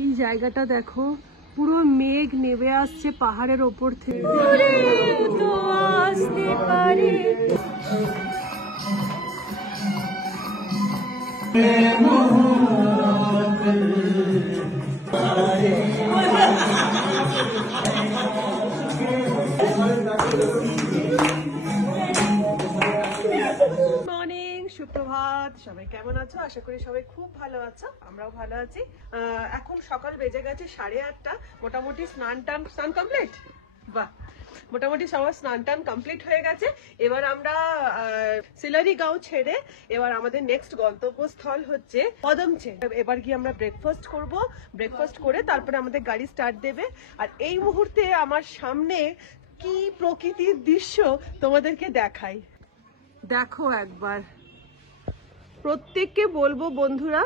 এই জায়গাটা দেখো, পুরো মেঘ নেমে আসছে পাহাড়ের ওপর থেকে। সুপ্রভাত, সবাই কেমন আছো? আশা করি সবাই খুব ভালো আছো, আমরাও ভালো আছি। এখন সকাল বেজে গেছে 8:30। মোটামুটি স্নান কমপ্লিট। বাহ, মোটামুটি সবার স্নান টান কমপ্লিট হয়ে গেছে। এবার আমরা সিলারি গাঁও ছেড়ে এবার আমাদের নেক্সট গন্তব্যস্থল হচ্ছে পদমচে। এবার গিয়ে আমরা ব্রেকফাস্ট করব। ব্রেকফাস্ট করে তারপরে আমাদের গাড়ি স্টার্ট দেবে। আর এই মুহূর্তে আমার সামনে কি প্রকৃতির দৃশ্য তোমাদেরকে দেখাই, দেখো একবার। প্রত্যেককে বলবো বন্ধুরা,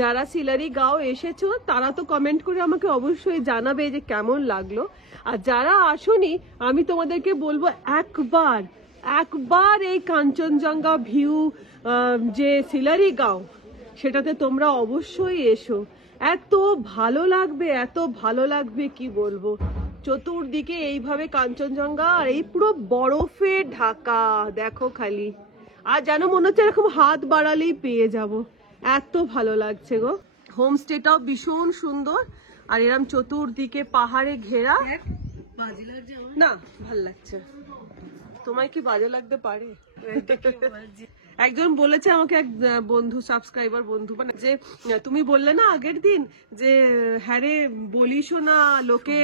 যারা সিলারি গাঁও এসেছো তারা তো কমেন্ট করে আমাকে অবশ্যই জানাবে যে কেমন লাগলো। আর যারা আসোনি, আমি তোমাদেরকে বলবো একবার এই কাঞ্চনজঙ্ঘা ভিউ যে সিলারি গাঁও, সেটাতে তোমরা অবশ্যই এসো। এত ভালো লাগবে কি বলবো। চতুর্দিকে এইভাবে কাঞ্চনজঙ্ঘা, আর এই পুরো বরফে ঢাকা, দেখো খালি। আর যেন মনে হচ্ছে এরকম হাত বাড়ালেই পেয়ে যাব, এত ভালো লাগছে গো। হোমস্টেটাও ভীষণ সুন্দর, আর এরম চতুর্দিকে পাহাড়ে ঘেরা। না, ভাল লাগছে। তোমায় কি বাজে লাগতে পারে? একজন বলেছে আমাকে, এক বন্ধু, সাবস্ক্রাইবার বন্ধু, মানে যে তুমি বললে না আগের দিন যে হ্যাঁ রে বলিসও না, লোকে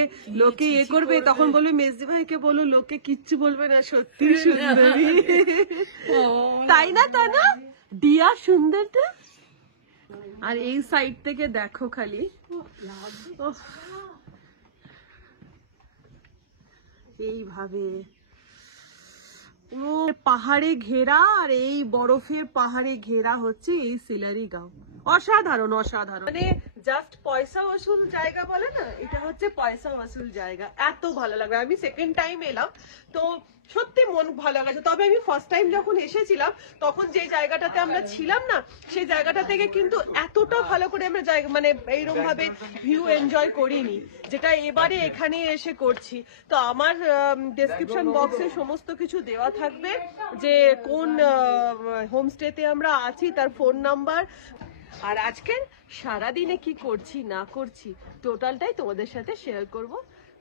এ করবে, তখন বলবে মেজদি ভাইকে বলো লোকে কিচ্ছু বলবে না, সত্যি সুন্দরী। তাই না ডিয়া সুন্দরটা? আর এই সাইড থেকে দেখো খালি, এইভাবে পুরো পাহাড়ে ঘেরা, আর এই বরফের পাহাড়ে ঘেরা হচ্ছে এই সিলারি গাঁও। অসাধারণ, মানে জাস্ট পয়সা ওসুল জায়গা বলে না, এটা হচ্ছে পয়সা ওসুল জায়গা। এত ভালো লাগবে। আমি সেকেন্ড টাইম এলাম, তো সত্যি মন ভালো লাগছে। তবে আমি ফার্স্ট টাইম যখন এসেছিলাম, তখন যে জায়গাটাতে আমরা ছিলাম না, সেই জায়গাটা থেকে কিন্তু এতটা ভালো করে আমরা মানে এইরকম ভাবে ভিউ এনজয় করিনি, যেটা এবারে এখানে এসে করছি। তো আমার ডেসক্রিপশন বক্সে সমস্ত কিছু দেওয়া থাকবে, যে কোন হোমস্টেতে আমরা আছি, তার ফোন নাম্বার। আর আজকের সারাদিনে কি করছি না করছি টোটালটাই তোমাদের সাথে শেয়ার করব।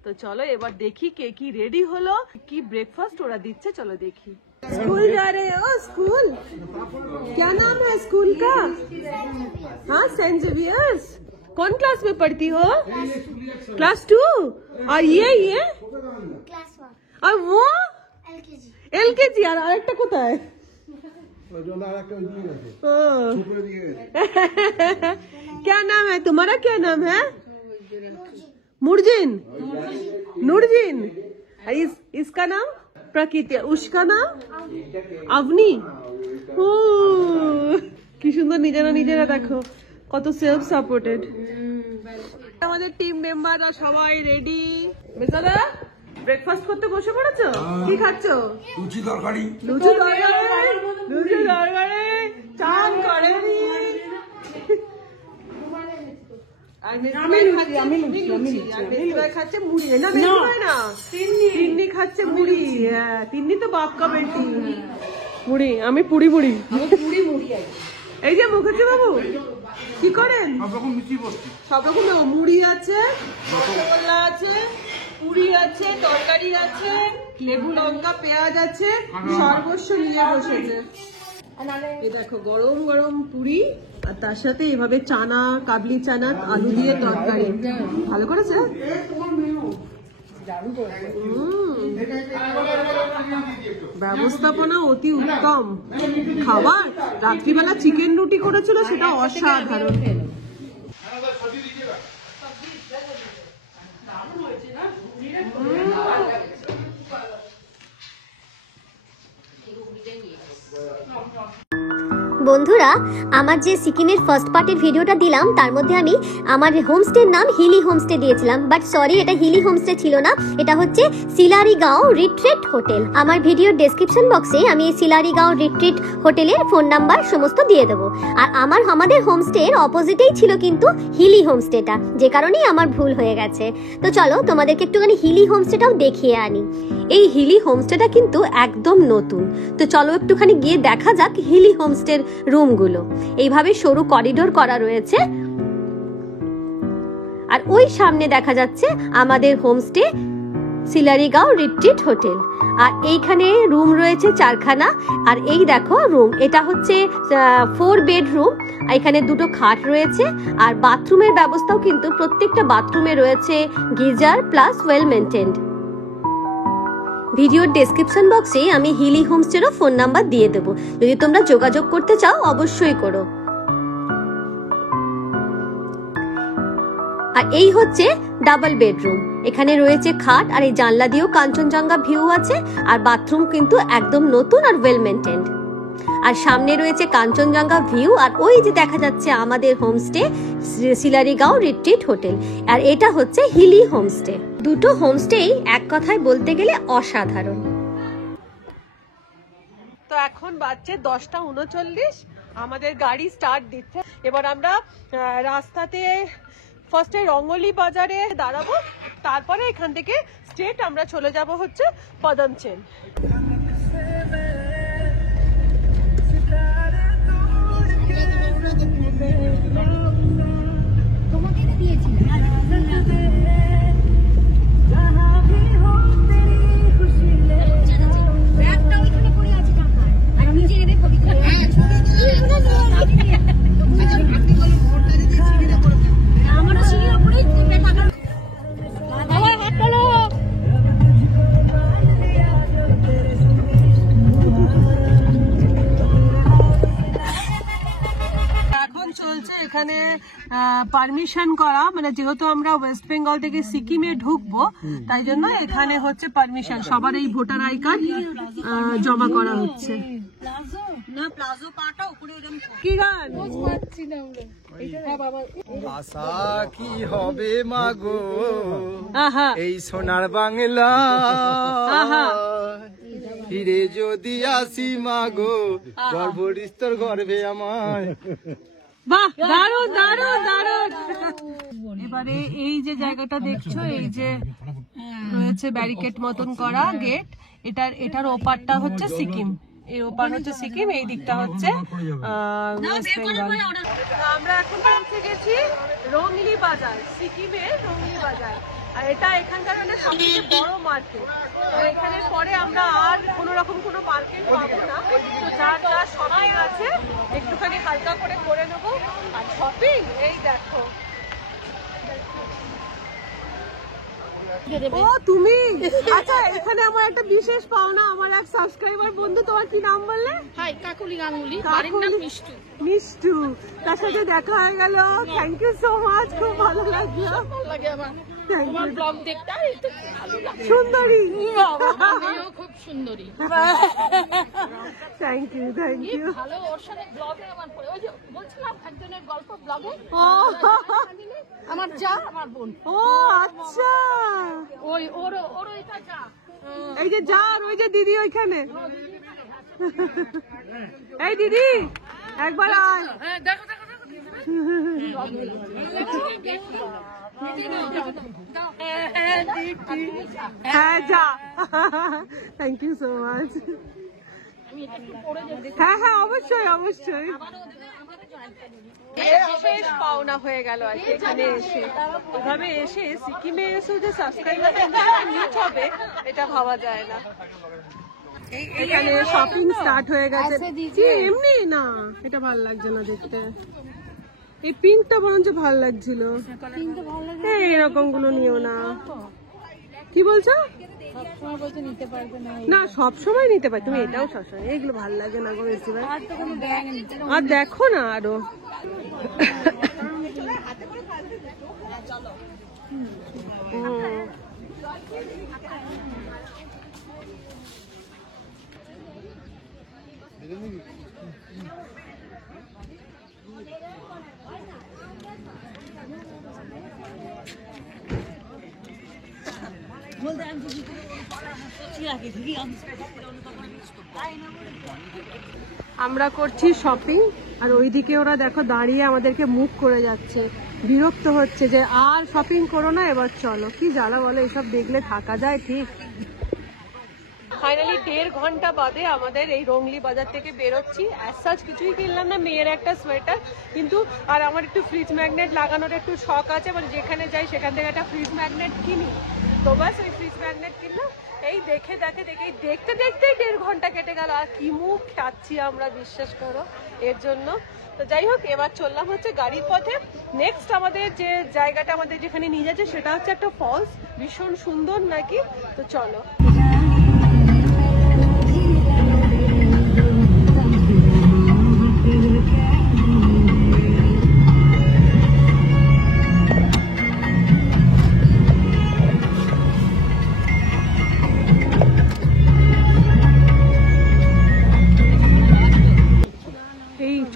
তো চলো এবার দেখি কে কি রেডি হলো, কি ব্রেকফাस्ट ওরা দিচ্ছে, চলো দেখি। स्कूल जा रहे हो? स्कूल क्या नाम है स्कूल का? हाँ, सेंट जेवियर्स। कौन क्लास में पढ़ती हो? क्लास 2। और ये क्लास 1। और वो एलकेजी। আর আরেকটা কোথায়? क्या नाम है तुम्हारा? क्या नाम है? नूरजीन। इसका नाम प्रकृति, उसका नाम अवनी। ও কি সুন্দর, নিজেরা দেখো কত সেলফ সাপোর্টেড। আমাদের টিম মেম্বাররা সবাই রেডি। বেচারা ব্রেকফাস্ট করতে বসে পড়েছো? কি খাচ্ছ? লুচি তরকারি, চান করেনি। খাচ্ছে মুড়ি, না তিন্নি খাচ্ছে মুড়ি। হ্যাঁ, তিন্নি তো বাপ কা বেটি। মুড়ি, আমি পুরি। এই যে মুখার্জি বাবু কি করেন? সব রকম মুড়ি আছে, রসগোল্লা আছে, পুরি আছে, তরকারি আছে, লেবু লঙ্কা পেঁয়াজ আছে, সর্বস্ব নিয়ে বসেছে। এই দেখো গরম গরম পুরি, আর তার সাথে এভাবে চানা, কাবলি চানা, আলু দিয়ে তরকারি। ভালো করেছে। ব্যবস্থাপনা অতি উত্তম। খাবার রাত্রিবেলা চিকেন রুটি করেছিল, সেটা অসাধারণ। বন্ধুরা, আমার যে সিকিমের ফার্স্ট পার্টের ভিডিওটা দিলাম তার মধ্যে আমি আমার হোমস্টের নাম হিলি হোমস্টে দিয়েছিলাম, বাট সরি, এটা হিলি হোমস্টে ছিল না, এটা হচ্ছে সিলারিগাঁও রিট্রিট হোটেল। আমার ভিডিওর ডেসক্রিপশন বক্সে আমি এই সিলারিগাঁও রিট্রিট হোটেলের ফোন নাম্বার সমস্ত দিয়ে দেবো। আর আমাদের হোমস্টের অপোজিটেই ছিল কিন্তু হিলি হোমস্টেটা, যে কারণেই আমার ভুল হয়ে গেছে। তো চলো তোমাদেরকে একটুখানি হিলি হোমস্টেটাও দেখিয়ে আনি। এই হিলি হোমস্টেটা কিন্তু একদম নতুন, তো চলো একটুখানি গিয়ে দেখা যাক হিলি হোমস্টের রুমগুলো। এইভাবে সরু করিডোর করা রয়েছে, আর ওই সামনে দেখা যাচ্ছে আমাদের হোমস্টে সিলারিগাঁও রিট্রিট হোটেল। আর এইখানে রুম রয়েছে 4খানা, আর এই দেখো রুম, এটা হচ্ছে 4 বেডরুম। এখানে 2টো খাট রয়েছে, আর বাথরুমের ব্যবস্থাও কিন্তু প্রত্যেকটা বাথরুমে রয়েছে গিজার প্লাস ওয়েল মেনটেন্ড। ভিডিওর ডেসক্রিপশন বক্সে আমি হিলি হোমস্টেরও ফোন নাম্বার দিয়ে দেবো, যদি তোমরা যোগাযোগ করতে চাও অবশ্যই করো। আর এই হচ্ছে ডাবল বেডরুম, এখানে রয়েছে খাট, আর এই জানলা দিয়েও কাঞ্চনজঙ্ঘা ভিউ আছে, আর বাথরুম কিন্তু একদম নতুন আর ওয়েল মেনটেন্ড। আর সামনে রয়েছে কাঞ্চনজঙ্ঘা ভিউ, আর ওই যে দেখা যাচ্ছে আমাদের হোমস্টে সিলারিগাঁও রিট্রিট হোটেল, আর এটা হচ্ছে হিলি হোমস্টে। দুটো হোমস্টেই এক কথায় বলতে গেলে অসাধারণ। তো এখন বাজছে 10:39, আমাদের গাড়ি স্টার্ট দিচ্ছে। এবার আমরা রাস্তাতে ফার্স্টে রঙ্গলি বাজারে দাঁড়াবো, তারপরে এখান থেকে স্ট্রেট আমরা চলে যাব হচ্ছে পদমচেন। এখানে পারমিশন করা, মানে যেহেতু আমরা ওয়েস্ট বেঙ্গল থেকে সিকিমে ঢুকবো, তাই জন্য এখানে হচ্ছে পারমিশন, সবার এই ভোটার আই কার্ড জমা করা হচ্ছে। কি গান আশা কি হবে মাগো এই সোনার বাংলা, ফিরে যদি আসি মাগো গর্ভরিস্তর গর্ভে আমায়। বাহ, দারুণ দারুণ দারুণ। এবারে এই যে জায়গাটা দেখছো, এই যে রয়েছে ব্যারিকেড মতন করা গেট, এটার ওপারটা হচ্ছে সিকিম, এই ওপার হচ্ছে সিকিম, এই দিকটা হচ্ছে ওয়েস্ট বেঙ্গল। আমরা এখন পৌঁছে গেছি রংলি বাজার, সিকিমের রংলি বাজার, আর এটা এখানকার মানে সবথেকে বড় মার্কেট। এখানে পরে আমরা আর কোনো রকম কোনো মার্কেট পাবো না, তো যার যা শপিং আছে একটুখানি হালকা করে নেবো। আর শপিং এই দেখো, ও তুমি, আচ্ছা এখানে আমার একটা বিশেষ পাওনা, আমার এক সাবস্ক্রাইবার বন্ধু, তোমার কি নাম বললে? হাই, কাকুলি গাঙ্গুলি, বাড়ির নাম মিষ্টু। মিষ্টু, তার সাথে দেখা হয়ে গেল, থ্যাংক ইউ সো মাচ, খুব ভালো লাগলো। ভালো লাগে আমার তোমার ব্লগ দেখতে, এটা খুব ভালো লাগে। সুন্দরী, আমিও খুব সুন্দরী। থ্যাংক ইউ ভালো, ওর সাথে ব্লগে আমার ওই যে বলছিলাম একজনের গল্প ব্লগে, আমার যা, আমার বোন। ও আচ্ছা, ওই ওর এটা যা, এই যে যা, আর ওই যে দিদি ওইখানে। এই দিদি একবার আয়। হ্যাঁ দেখো দেখো হ্যাঁ যা, থ্যাংক ইউ সো মাচ। হ্যাঁ হ্যাঁ অবশ্যই অবশ্যই। বিশেষ পাওনা হয়ে গেল আর কি এখানে এসে, এভাবে এসে সিকিমে এসে যে সাবস্ক্রাইবার মিট হবে এটা ভাবা যায় না। এখানে শপিং স্টার্ট হয়ে গেছে, এমনি না এটা ভালো লাগছে না দেখতে, এই পিঙ্কটা বরঞ্চ ভালো লাগছিল, এরকম গুলো নিও না। কি বলছো? না সব সময় নিতে পারি, তুমি এটাও সবসময়, এইগুলো ভালো লাগে না গো বেশি। আর দেখো না আরো আমরা করছি শপিং, আর ওইদিকে ওরা দেখো দাঁড়িয়ে আমাদেরকে মুখ করে যাচ্ছে, বিরক্ত হচ্ছে যে আর শপিং করো না, এবার চলো। কি জ্বালা বলো, এসব দেখলে থাকা যায় ঠিক? ফাইনালি 1.5 ঘন্টা বাদে আমাদের এই রংলি বাজার থেকে বেরোচ্ছি। অ্যাজ সাচ কিছুই কিনলাম না, মেয়ের একটা সোয়েটার কিন্তু, আর আমার একটু ফ্রিজ ম্যাগনেট লাগানোর একটু শখ আছে, মানে যেখানে যাই সেখান থেকে একটা ফ্রিজ ম্যাগনেট কিনি, তো বাস ওই ফ্রিজ ম্যাগনেট কিনলাম। এই দেখতে দেখতেই 1.5 ঘন্টা কেটে গেল, আর কি মুখ খাচ্ছি আমরা, বিশ্বাস করো এর জন্য। তো যাই হোক, এবার চললাম হচ্ছে গাড়ির পথে। নেক্সট আমাদের যে জায়গাটা আমাদের যেখানে নিয়ে যাচ্ছে সেটা হচ্ছে একটা ফলস, ভীষণ সুন্দর নাকি, তো চলো।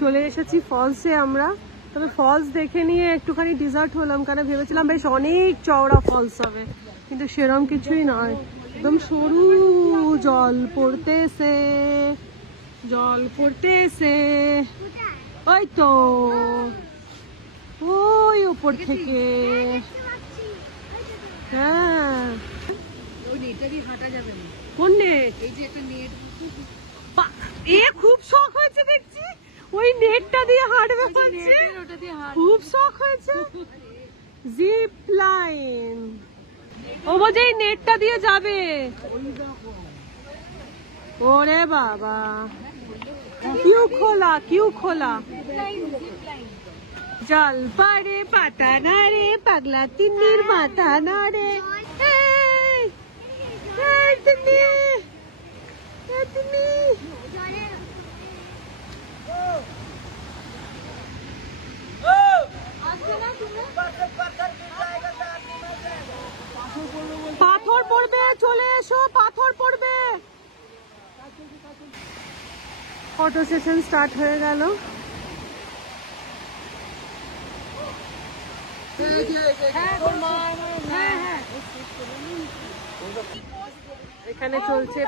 চলে এসেছি ফলসে আমরা, তবে ফলস দেখে নিয়ে একটুখানি ডিজার্ট হলাম, কারণ ভেবেছিলাম বেশ অনেক চওড়া ফলস হবে, কিন্তু সেরকম কিছুই নয়, একদম সরু। জল পড়তেছে, জল পড়তেছে, ওই তো ওই উপর থেকে। হ্যাঁ, কোন নেট? এ খুব শখ হয়েছে দেখছি, ওই নেটটা দিয়ে হাঁটবে বলছে, খুব শখ হয়েছে। জিপ লাইন, ও বলছে এই নেটটা দিয়ে যাবে। ওরে বাবা, কিউ খোলা, কিউ খোলা। জল পারে পাতা না রে, পাগলা তিন্নির মাথা না রে। পাথর পড়বে, চলে এসো, পাথর পড়বে। ফটো সেশন স্টার্ট হয়ে গেল। এখানে চলছে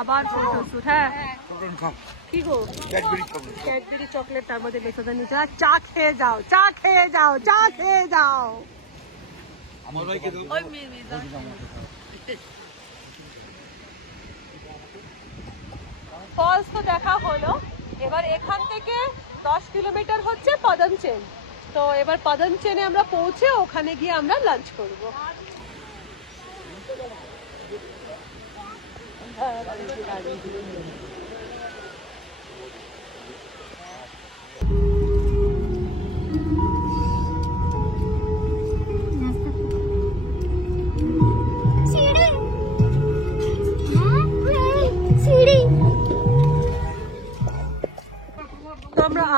আবার ফটোশুট। হ্যাঁ, কি গো, ক্যাডবেরি চকলেট, তার মধ্যে বেসাদা নিচে। চা খেয়ে যাও, চা খেয়ে যাও, চা খেয়ে যাও। ফলস তো দেখা হলো, এবার এখান থেকে 10 কিলোমিটার হচ্ছে পদমচেন। তো এবার পদমচেনে আমরা পৌঁছে ওখানে গিয়ে আমরা লাঞ্চ করব।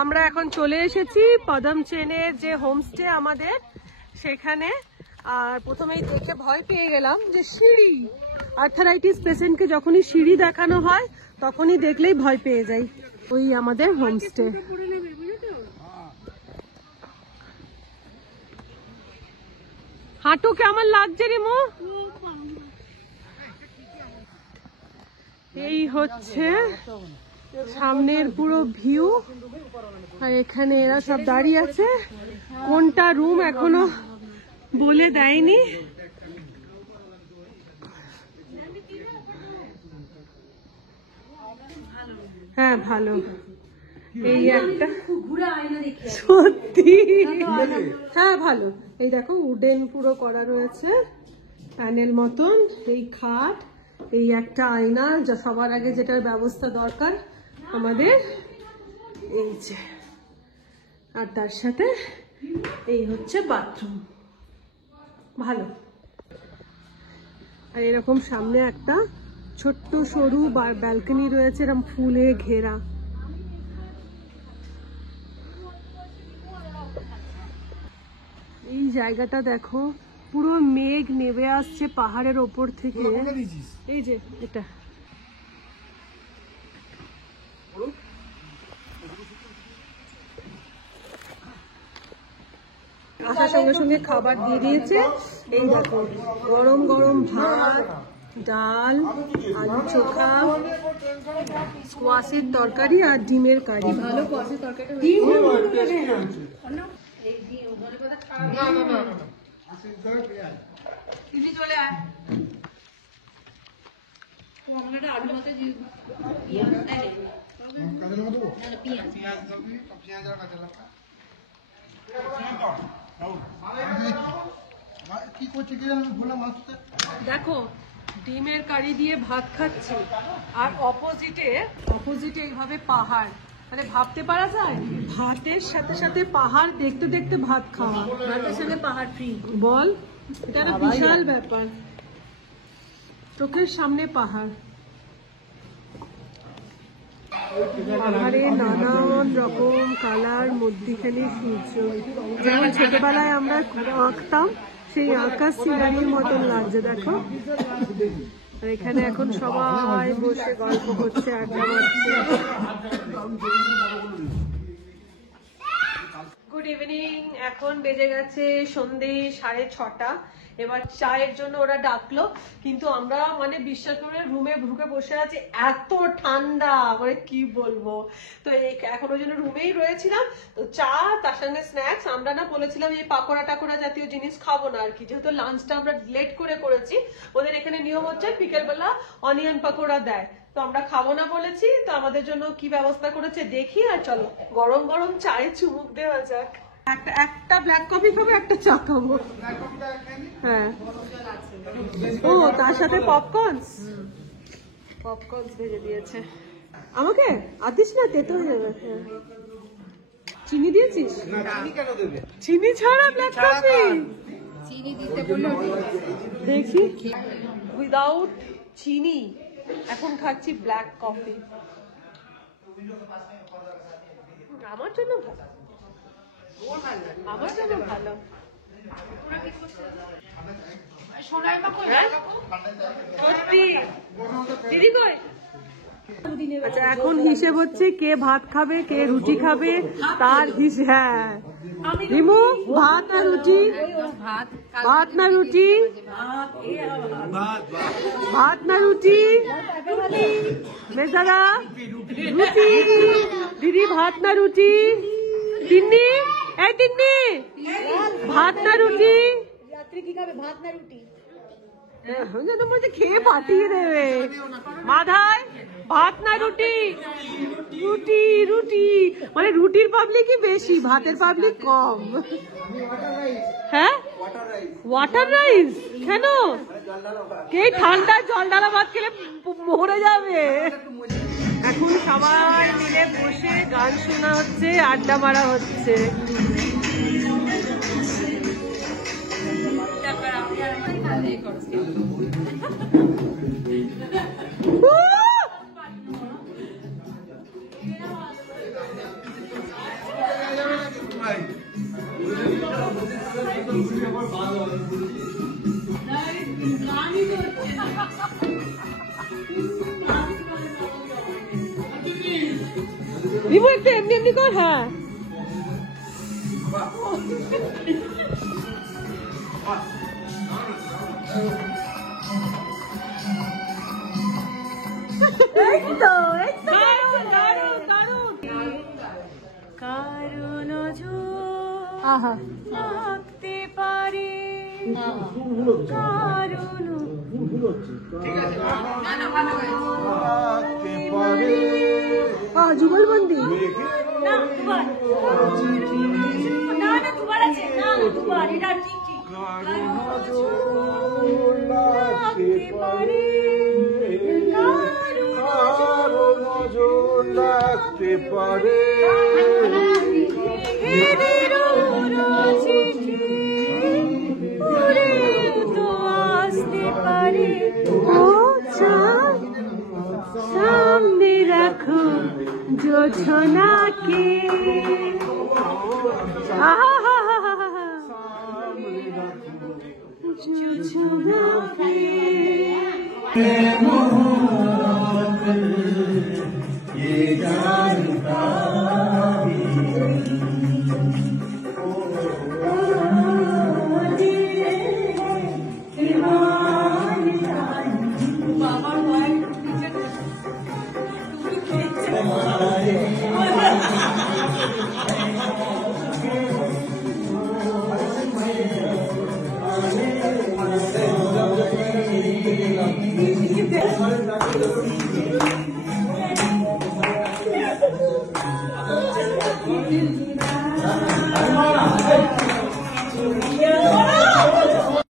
আমরা এখন চলে এসেছি পদমচেনের যে হোমস্টে আমাদের সেখানে। আর প্রথমেই দেখে ভয় পেয়ে গেলাম যে সিঁড়ি, আর্থারাইটিস পেশেন্টকে যখনই সিঁড়ি দেখানো হয় তখনই দেখলেই ভয় পেয়ে যাই। ওই আমাদের হোমস্টে। হাঁটু কেমন লাগছে রে মো? এই হচ্ছে সামনের পুরো ভিউ, আর এখানে এরা সব দাঁড়িয়ে আছে। কোনটা রুম এখনো বলে দেয়নি। হ্যাঁ ভালো, এই একটা সত্যি, হ্যাঁ ভালো। এই দেখো উডেন পুরো করা রয়েছে প্যানেল মতন, এই খাট, এই একটা আয়না, যা সবার আগে যেটার ব্যবস্থা দরকার আমাদের, এই যে, আর তার সাথে এই হচ্ছে বাথরুম, ভালো। আর এরকম সামনে একটা ছোট্ট সরু ব্যালকনি রয়েছে, এরকম ফুলে ঘেরা। এই জায়গাটা দেখো, পুরো মেঘ নেমে আসছে পাহাড়ের ওপর থেকে। এই যে এটা, আসার সঙ্গে সঙ্গে খাবার দিয়ে দিয়েছে। এই দেখো গরম গরম ভাত, ডাল, আলু চোখা, স্কোয়াশের তরকারি আর ডিমের কারি। ভালো স্কোয়াশের তরকারি। দেখো ডিমের কারি দিয়ে ভাত খাচ্ছি আর অপোজিটে এইভাবে পাহাড়, মানে ভাবতে পারা যায় ভাতের সাথে সাথে পাহাড় দেখতে দেখতে ভাত খাওয়া, ভাতের সাথে পাহাড় ফ্রি বল, এটা একটা বিশাল ব্যাপার, চোখের সামনে পাহাড়। পাহাড়ে নানান রকম কালার, মধ্যিখানে সূর্য, যেমন ছোটবেলায় আমরা আঁকতাম সেই আঁকা সিনারির মতন লাগছে। দেখো আর এখানে এখন সবাই বসে গল্প করছে, আড্ডা মারছে। গুড ইভিনিং, এখন বেজে গেছে সন্ধ্যে 6:30। এবার চায়ের জন্য ওরা ডাকলো, কিন্তু আমরা মানে বিশ্বাস করে রুমে ঢুকে বসে আছি, এত ঠান্ডা মানে কি বলবো। তো এখন ওই জন্য রুমেই রয়েছিলাম, তো চা তার সঙ্গে স্ন্যাক্স। আমরা না বলেছিলাম এই পাকোড়া টাকোড়া জাতীয় জিনিস খাবো না আর কি, যেহেতু লাঞ্চটা আমরা লেট করে করেছি। ওদের এখানে নিয়ম হচ্ছে বিকেলবেলা অনিয়ন পাকোড়া দেয়, তো আমরা খাবো না বলেছি। তো আমাদের জন্য কি ব্যবস্থা করেছে দেখি, আর চলো গরম গরম চায়ে চুমুক দেওয়া যাক। একটা ব্ল্যাক কফি খাবো, একটা চা খাবো। হ্যাঁ, ও তার সাথে পপকর্নস ভেজে দিয়েছে আমাকে। আদিস না, তেতো হয়ে যাবে। চিনি দিয়েছিস? চিনি ছাড়া ব্ল্যাক কফি? দেখি উইদাউট চিনি। এখন খাচ্ছি ব্ল্যাক কফি, আমার জন্য ভালো, আমার জন্য ভালো। দিদি কই? আচ্ছা, এখন হিসেব হচ্ছে কে ভাত খাবে কে রুটি খাবে, তার হিসেব। হ্যাঁ রিমু, ভাত না রুটি? ভাত না রুটি? ভাত না রুটি? মেজারা রুটি। দিদি ভাত না রুটি? তিন্নি, এই তিন্নি, ভাত না রুটি? খেয়ে পাঠিয়ে দেবে মাথায়। ভাত না রুটি? রুটি রুটি, মানে রুটির পাবলিকই বেশি, ভাতের পাবলিক কম। হ্যাঁ, ওয়াটার রাইস কেন? কে ঠান্ডা জল ডালা ভাত খেলে মরে যাবে। এখন সবাই মিলে বসে গান শোনা হচ্ছে, আড্ডা মারা হচ্ছে। রিমু একটু এমনি এমনি কর। হ্যাঁ, থাকতে পারে যুগলবন্দি। লাগতে পারে সামনে রাখো যোছনাকে, যোছনাকে। Thank you.